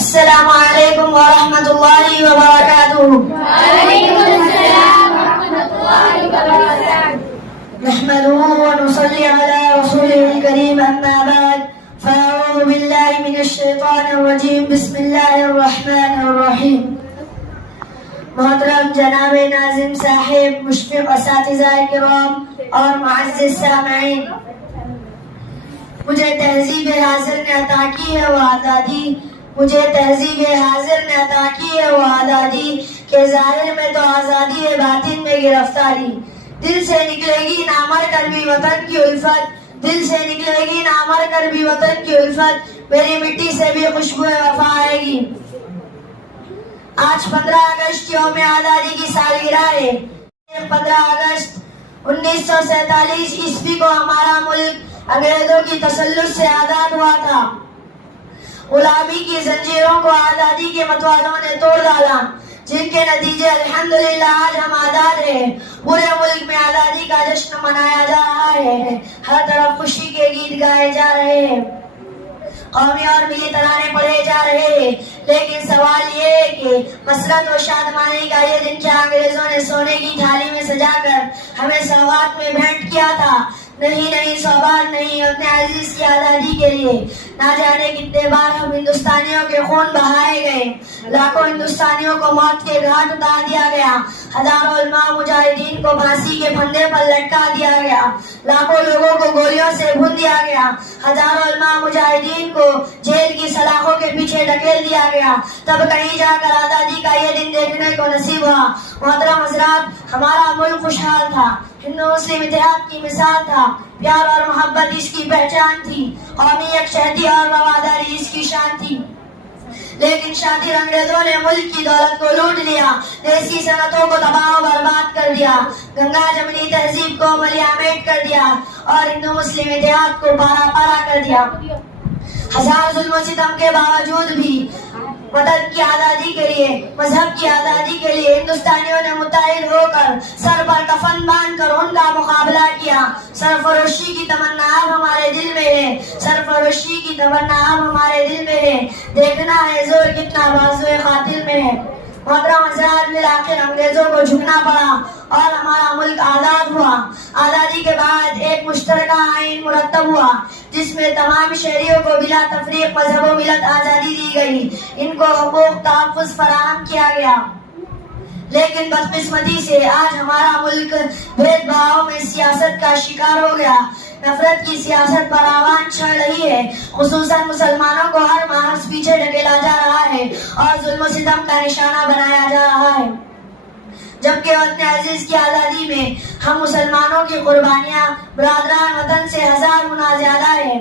السلام علیکم ورحمۃ اللہ وبرکاتہ. وعلیکم السلام ورحمۃ اللہ وبرکاتہ. نحمده ونصلي على رسوله الكريم أما بعد فأعوذ بالله من الشيطان الرجيم بسم الله الرحمن الرحيم. محترم جناب ناظم صاحب, مشفق اساتذہ کرام اور معزز سامعین, مجھے تہذیب حاضر نے عطا کی ہے وہ آزادی, مجھے تہذیب حاضر نے عطا کی ہے وہ آزادی کہ ظاہر میں تو آزادی ہے باطن میں گرفتاری. دل سے نکلے گی نامر کر بھی وطن کی الفت, دل سے نکلے گی نامر کر بھی وطن کی الفت, میری مٹی سے بھی خوشبو وفا آئے گی. آج 15 اگست یوم آزادی کی سالگرہ ہے. 15 اگست 1947 عیسوی کو ہمارا ملک انگریزوں کی تسلط سے آزاد ہوا تھا. غلامی کی زنجیروں کو آزادی کے متوالوں نے توڑ ڈالا, جن کے نتیجے الحمدللہ آج ہم آزاد ہیں. پورے ملک میں آزادی کا جشن منایا جا رہا ہے, ہر طرف خوشی کے گیت گائے جا رہے ہیں, قومی اور ملی ترانے پڑھے جا رہے ہیں. لیکن سوال یہ ہے کہ مسرت و شادمانی کا یہ دن کیا انگریزوں نے سونے کی تھالی میں سجا کر ہمیں سوغات میں بھیٹ کیا تھا؟ نہیں, سوبار نہیں, اپنے عزیز کی آزادی کے لیے نہ جانے کتنے بار ہم ہندوستانیوں کے خون بہائے گئے, لاکھوں ہندوستانیوں کو موت کے گھاٹ اتار دیا گیا, ہزاروں علماء مجاہدین کو پھانسی کے پھندے پر لٹکا دیا گیا, لاکھوں لوگوں کو گولیوں سے بھون دیا گیا, ہزاروں علماء مجاہدین کو جیل کی سلاخوں کے پیچھے ڈھکیل دیا گیا. تب کہیں جا کر آزادی کا یہ دن دیکھنے کو نصیب ہوا. محترم حضرات, ہمارا ملک خوشحال تھا, ہندو مسلم اتحاد کی مثال تھا, پیار اور محبت اس کی پہچان تھی, قومی یکجہتی اور رواداری اس کی شان تھی. لیکن شاطر انگریزوں نے ملک کی دولت کو لوٹ لیا, دیسی صنعتوں کو تباہ و برباد کر دیا, گنگا جمنی تہذیب کو ملیامیٹ کر دیا اور ہندو مسلم اتحاد کو پارا پارا کر دیا. ہزار ظلم و ستم کے باوجود بھی وطن کی آزادی کے لیے, مذہب کی آزادی کے لیے ہندوستانیوں نے متحد ہو کر سر پر کفن باندھ کر ان کا مقابلہ کیا. سرفروشی کی تمنا اب ہمارے دل میں ہے, سرفروشی کی تمنا اب ہمارے دل میں ہے, دیکھنا ہے زور کتنا بازوئے قاتل میں ہے. محترم حضرات, بالآخر انگریزوں کو جھکنا پڑا اور ہمارا ملک آزاد ہوا. آزادی کے بعد ایک مشترکہ آئین مرتب ہوا جس میں تمام شہریوں کو بلا تفریق مذہب و ملت آزادی دی گئی, ان کو حقوق تحفظ فراہم کیا گیا. لیکن بدقسمتی سے آج ہمارا ملک بھید بھاؤ میں سیاست کا شکار ہو گیا. نفرت کی سیاست پر آوان چڑھ رہی ہے, خصوصاً مسلمانوں کو ہر ماحول پیچھے ڈھکیلا جا رہا ہے اور ظلم و ستم کا نشانہ بنایا جا رہا ہے. جبکہ وطن عزیز کی آزادی میں ہم مسلمانوں کی قربانیاں برادران وطن سے 1000 گنا زیادہ ہے.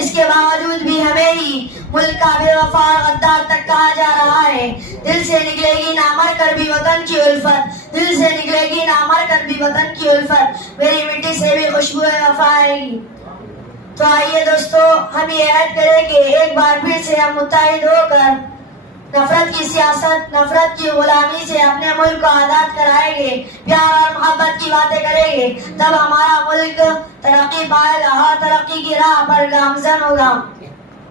اس کے باوجود بھی ہمیں ہی ملک کا بے وفا اور غدار تک کہا جا رہا ہے. دل سے نکلے گی نہ مر کر بھی وطن کی الفت, دل سے نکلے گی نہ مر کر بھی وطن کی الفت, میری مٹی سے بھی خوشبو وفا آئے گی. تو آئیے دوستو, ہم یہ عہد کریں کہ ایک بار پھر سے ہم متحد ہو کر نفرت کی سیاست, نفرت کی غلامی سے اپنے ملک کو آزاد کرائیں گے, پیار اور محبت کی باتیں کریں گے, تب ہمارا ملک ترقی پائے گا اور ترقی کی راہ پر گامزن ہوگا.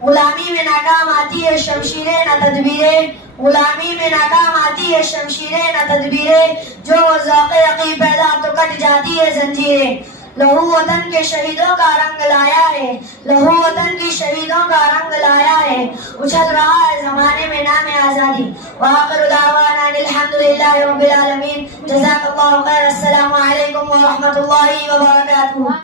غلامی میں ناکام آتی ہے شمشیریں نہ تدبیریں, غلامی میں ناکام آتی ہے شمشیریں نہ تدبیریں, جو ذوق عقیق پیدا تو کٹ جاتی ہے زنجیریں. لہو وطن کے شہیدوں کا رنگ لایا ہے, لہو وطن کی شہیدوں کا رنگ لایا ہے, اچھل رہا ہے زمانے میں نام آزادی. وآخر دعوانا الحمدللہ رب العالمین. جزاک اللہ خیر. السلام علیکم ورحمۃ اللہ وبرکاتہ.